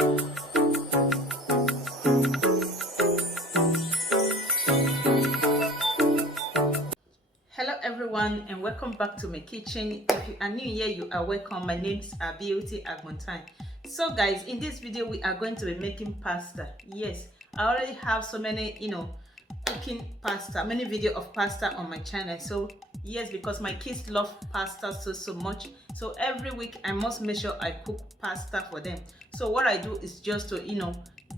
Hello everyone and welcome back to my kitchen. If you are new here, you are welcome. My name is Beauty Agmontan. So guys, in this video we are going to be making pasta. Yes, I already have so many cooking pasta, many video of pasta on my channel. So yes, because my kids love pasta so much, so every week I must make sure I cook pasta for them. So what I do is just to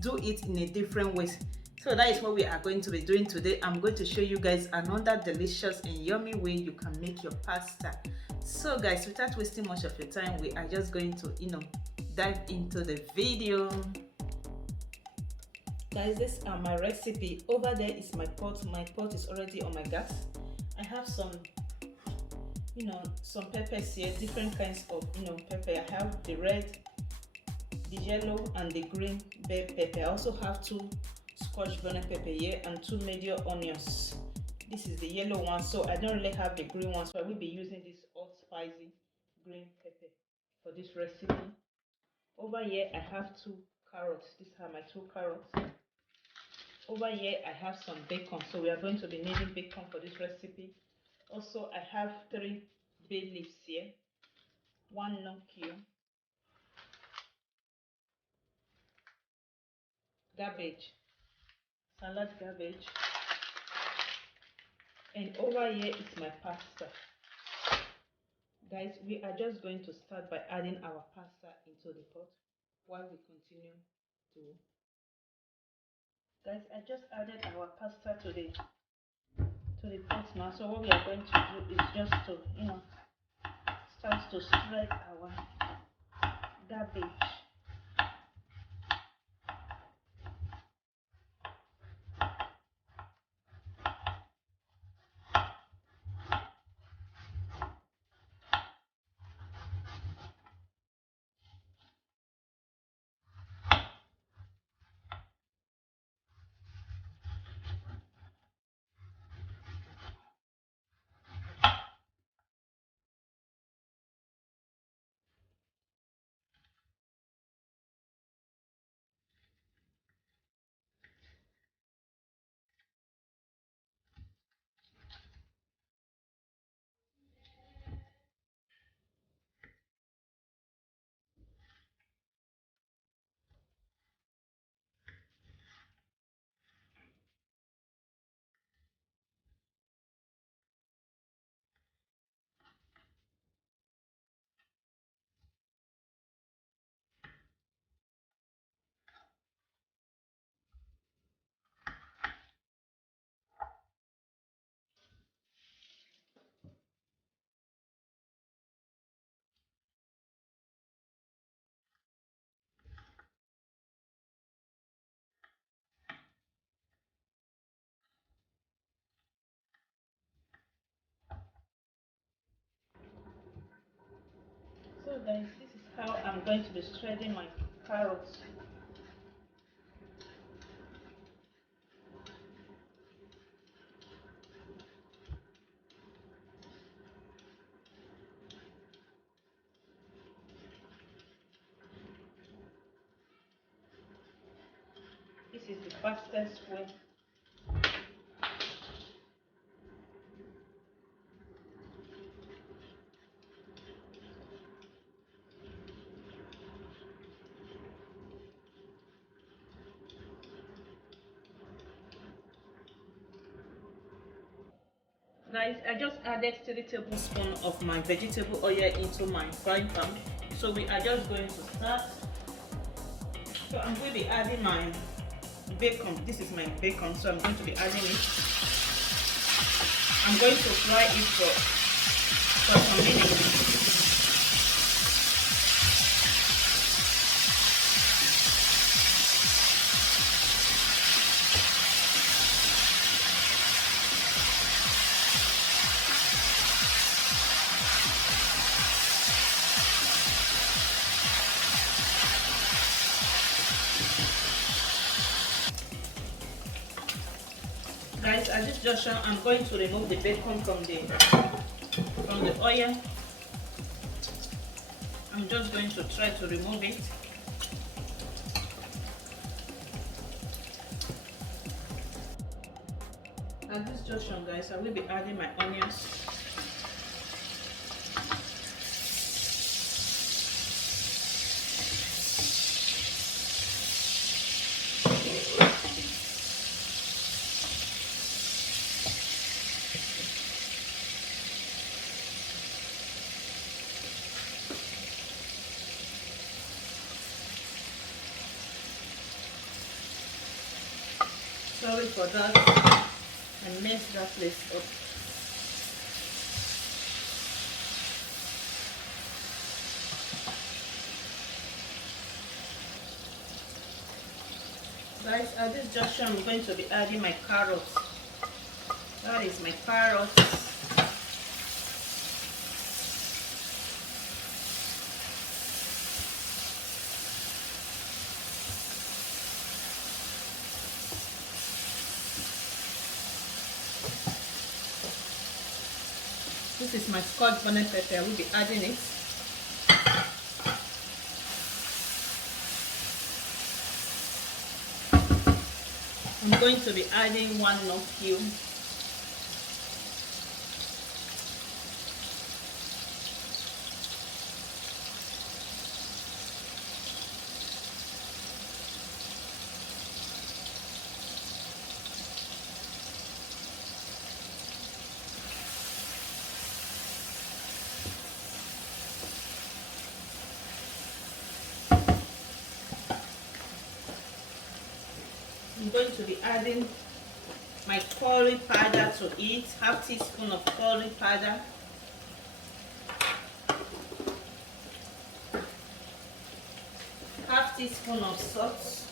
do it in a different way. So that is what we are going to be doing today. I'm going to show you guys another delicious and yummy way you can make your pasta. So guys, without wasting much of your time, we are just going to dive into the video. Guys, these are my recipe. Over there is my pot. My pot is already on my gas. I have some some peppers here, different kinds of pepper. I have the red, the yellow and the green bell pepper. I also have 2 scotch bonnet pepper here and 2 medium onions. This is the yellow one, so I don't really have the green one, so I will be using this hot spicy green pepper for this recipe. Over here I have 2 carrots. These are my 2 carrots. Over here I have some bacon, so we are going to be needing bacon for this recipe. Also I have 3 bay leaves here, 1 cube, cabbage, salad cabbage, and over here is my pasta. Guys, we are just going to start by adding our pasta into the pot while we continue to. Guys, I just added our pasta to the pot now. So what we are going to do is just to start to spread our cabbage. So guys, this is how I'm going to be shredding my carrots. This is the fastest way. Guys, I just added 3 tablespoons of my vegetable oil into my frying pan. So we are just going to start. So I'm going to be adding my bacon. This is my bacon, so I'm going to be adding it. I'm going to fry it for some minutes. Guys, at this junction, I'm going to remove the bacon from the oil. I'm just going to try to remove it. At this junction, guys, I will be adding my onions. Sorry for that, I messed that place up. Guys, at this junction I'm going to be adding my carrots. That is my carrots. This is my scotch bonnet pepper. I will be adding it. I'm going to be adding 1 nut cube. I'm going to be adding my curry powder to it, half teaspoon of curry powder. Half teaspoon of salt.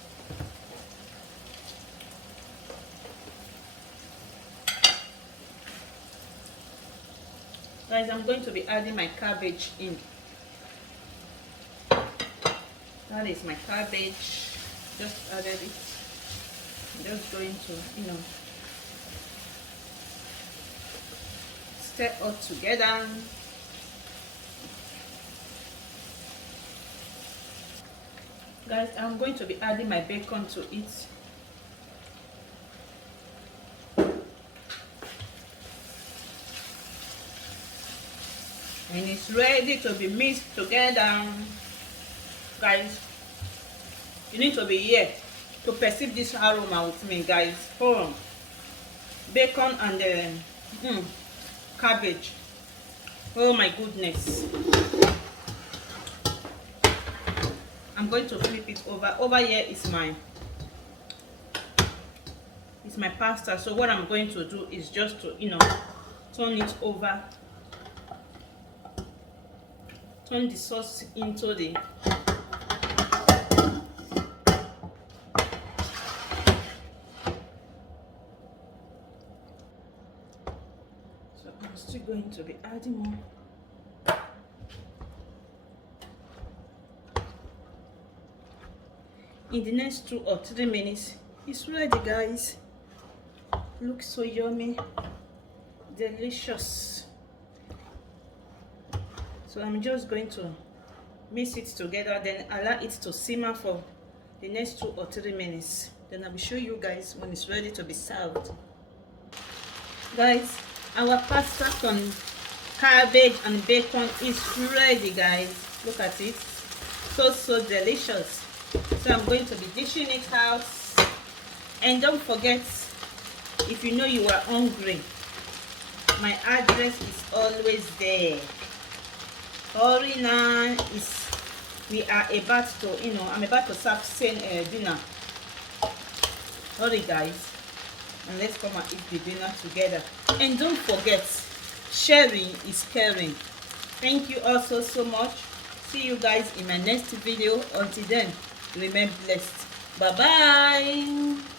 Guys, I'm going to be adding my cabbage in. That is my cabbage. Just added it. I'm just going to, stir all together. Guys, I'm going to be adding my bacon to it. And it's ready to be mixed together. Guys, you need to be here to perceive this aroma with me, guys. Hold on. Bacon and the cabbage. Oh my goodness. I'm going to flip it over. Over here is my pasta. So what I'm going to do is just to turn it over. Turn the sauce into the I'm still going to be adding more. In the next 2 or 3 minutes, it's ready, guys. Looks so yummy, delicious. So I'm just going to mix it together, then allow it to simmer for the next 2 or 3 minutes. Then I will show you guys when it's ready to be served. Guys, our pasta from cabbage and bacon is ready, guys. Look at it. So delicious. So I'm going to be dishing it out. And don't forget, if you know you are hungry, my address is always there. Hurry now, we are about to, I'm about to serve dinner. Hurry, guys. And let's come and eat the dinner together. And don't forget, sharing is caring. Thank you also so much. See you guys in my next video. Until then, remain blessed. Bye bye.